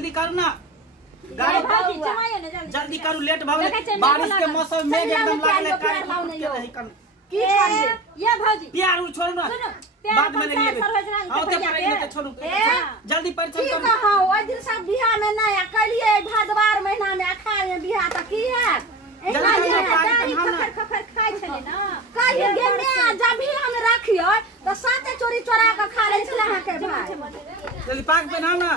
जल्दी करू ना गाड़ी जल्दी करू लेट भ गेलै बारिश के मौसम में एकदम लागले काहे नहीं कर की करिए ये भौजी प्यार छोड़ ना बाद में ले लेबे आओ ते पर छोड़ू जल्दी परिचय कर हां ओइ दिन सब बियाह में ना अकलिए भादवार महीना में अखाड़ में बियाह त की है खखर खाइ छले ना कहिए गे में जब भी हम रखियो तो साथे चोरी चोरा के खा ले छले हां के भाई जल्दी पाक पे नाम ना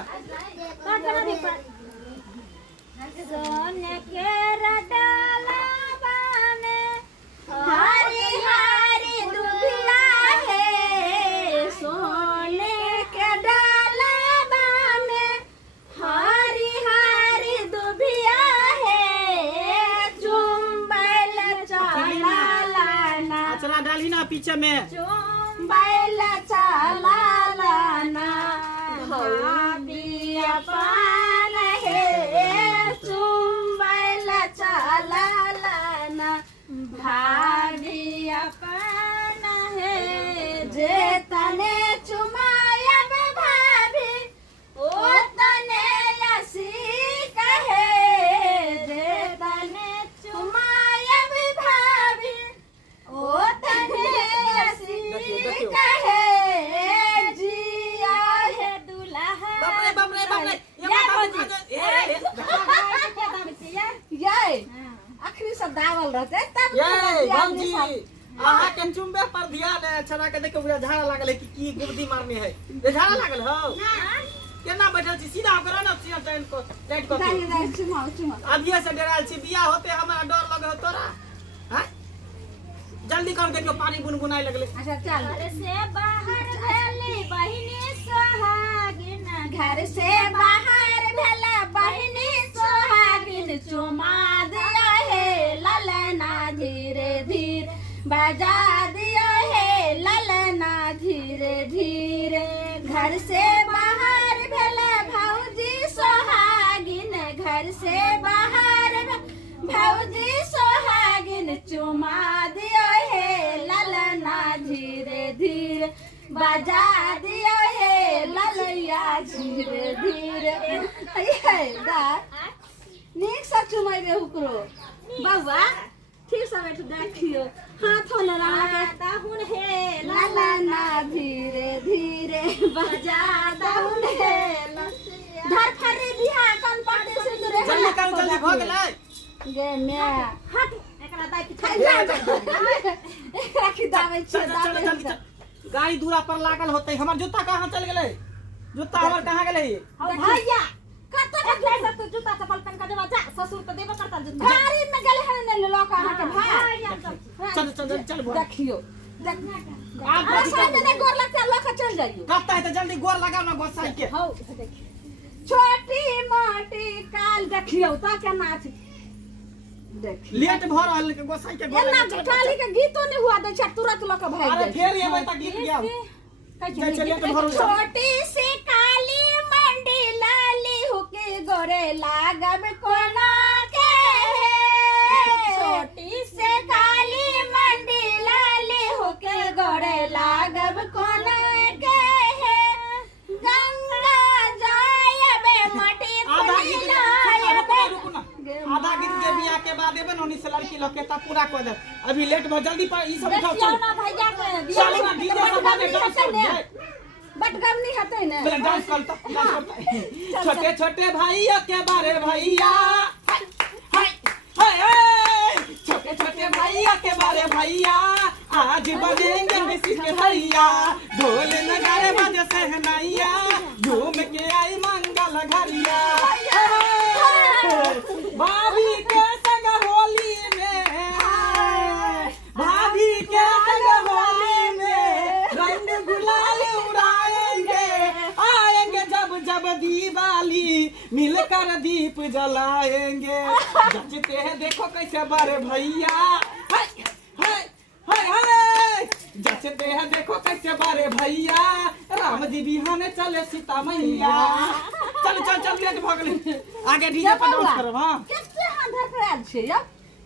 सोने के रडाला बाने हरी हरी दुबिया है सोने के डाला बाने हरी हरी दुबिया है चुंबल चला लाना चला डाली ना पीछे में चुंबल चला लाना भाभी अपन है चुंबल चला लाना भाभी अपन है जे तने चुमायब भाभी ओ तने लसी कहे जे तने चुमायब भाभी ओ तने लसी कहे जिया है दुल्हा बाप रे ये आखिरी सब दावल रहते तब ये भौजी आहा के चुंबे पर ध्यान है छरा के देख पूरा झाड़ा लागल है कि की गुर्दी मारनी है ये झाड़ा लागल हो केना बैठल छी सीधा करो ना सीधा टाइट को चुमा अब ये से डराल छी बियाह होते हमरा डर लगे हो तोरा हैं जल्दी कर देखो पानी गुनगुनाई लगले अच्छा चल घर से बाहर भेली बहिनी सोहागिन घर से बाहर भेला बहिनी सोहागिन चुमा दिया है ललना धीरे धीरे बजा दिया है ललना धीरे धीरे घर से बाहर भेला भौजी सोहागिन घर से बाहर भौजी सोहागिन चुमा दिया है ललना धीरे धीरे बजा दिया है ललैया धीरे धीरे नीक से चुमेबे हुकरो बउआ ठीक से बैठ देखियो हाथों न लगा के दाहुन है ललना धीरे धीरे बजा दाहुन है धर फरी बिहा कन पड़े से रे जल्दी भ गेलै गे मैं हट एकरा दाई पिछा एकरा की दावे छै दावे गाड़ी दूरा पर लागल होते हमर जूता कहां चल गेलै जूता हमर कहां गेलै भैया कत के तू जूता चप्पल पहन के देबा जा ससुर तो देबे करता जूता गाड़ी में गेले है ने लोक अहां के भाई चल देखियो देख आप सामने ने गोर लगता लोक चल जाइयो कहता है तो जल्दी गोर लगाओ ना गोसाई के हो देखियो छोटी मोटी काल देखियो ता केना छै देखियो लेट भ रहल के गोसाई के गोर एना काली के गीतो नहीं हुआ दे छ तुरंत लोक भाग अरे फेर एबै त गीत गाओ छोटी सी काली मंडी लाली होके गोरे लागब कोना के छोटी से काली मंडी लाली होके गोरे लागब कोना के गंगा जायबे मटी आधा गीत के बियाह के बाद एबे नोनी से लड़की लोग के ता पूरा कर दे अभी लेट भ जल्दी पर ई सब उठाओ चल ना भैया के बियाह डीजे सब बाजे डांस कर बट गम नहीं हते ने डांस करता छोटे छोटे भाइयों के बारे भैया हाय हाय छोटे छोटे भैया के बारे भैया आज बजेंगे मिसी के भैया ढोल नगाड़े बजे सहनाइया झूम के आई मंगल घरिया भाभी के संग होली में भाभी के संग होली में रंग गुलाल उड़ाएंगे आएंगे जब जब दिवाली मिलकर दीप जलाएंगे जचते हैं देखो कैसे बारे भैया हाय हाय हाय हाय जचते हैं देखो कैसे बारे भैया राम जी बिहाने चले सीता मैया चल चल चल लेट भ गेलै आगे डीजे पर डांस करब हां केते अंधर पर आल छै या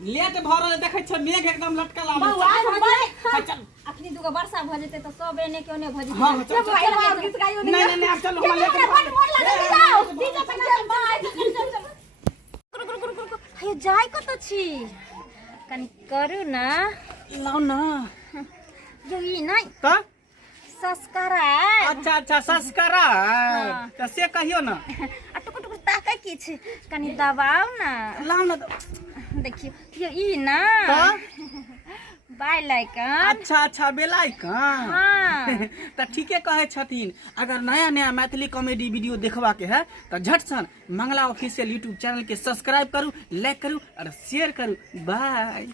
लेट भर रहे देखे छ मेघ एकदम लटकल आवे बउआ चल अखनी दुगो वर्षा भ जेते त सब एने के ओने भ जेते हां चल गीत गाइयो नहीं नहीं अब चल हम लेके हे जाय कत छी कनी करू ना लाउ ना यो ई नै त संस्कारा अच्छा अच्छा संस्कारा त से कहियो ना टुकुर टुकुर ताकै की छै कनी दबाव ना लाउ ना देखियो यो ई ना बाय लाइकन अच्छा अच्छा बेलाइकन हां त ठीके कहे छथिन। अगर नया नया मैथिली कॉमेडी वीडियो देखबा के है तो झट सन मंगला ऑफिशियल यूट्यूब चैनल के सब्सक्राइब करू, लाइक करू और शेयर करू। बाय।